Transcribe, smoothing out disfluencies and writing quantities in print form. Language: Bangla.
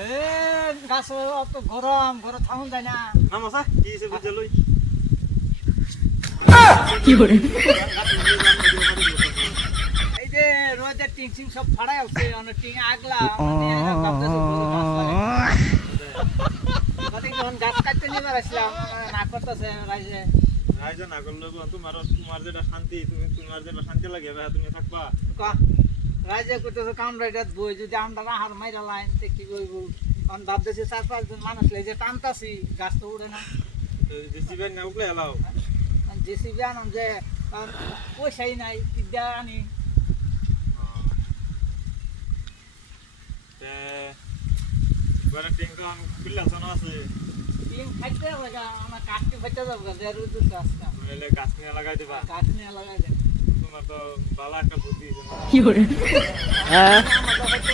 এ গাছ অত গরম ঘরে থাকুন যায় না। নামাসা কি হইছে বুঝে লই কি করে এই যে রোদের টিং সিং সব ফাড়াই আছে অনেক টিং আগলা মানে ভাবতেছে বড় গাছ লাগে। কতদিন যখন গাছ কাটতে নিয়ে আসলাম না করতেছে রাইজে রাইজা না করলে তোমার যেটা শান্তি তোমার যেটা শান্তি লাগে ভাই তুমি থাকবা রাইজে করতেছে কামড়াইটা বই যদি আমরা হার মাইরা লাইন তে কি কইব কারণ ভাবতেছি 4-5 জন মানুষ লেগে টানতাছি গাছ তো উড়ে না। জেসিবি না উকলে এলাও জেসিবি আনাম যে পয়সাই নাই কি দেয়া আনি তে বড় টিং তো আমি বিল্লাছ না আছে টিং খাইতে লাগা আমার কাটতে ফাইতে যাব গা রোদ আসছে বলে গাছ নিয়ে লাগাই দিবা গাছ নিয়ে লাগাই দেন তোমার তো বালা একটা বুদ্ধি কি করে আমার তো হয়তো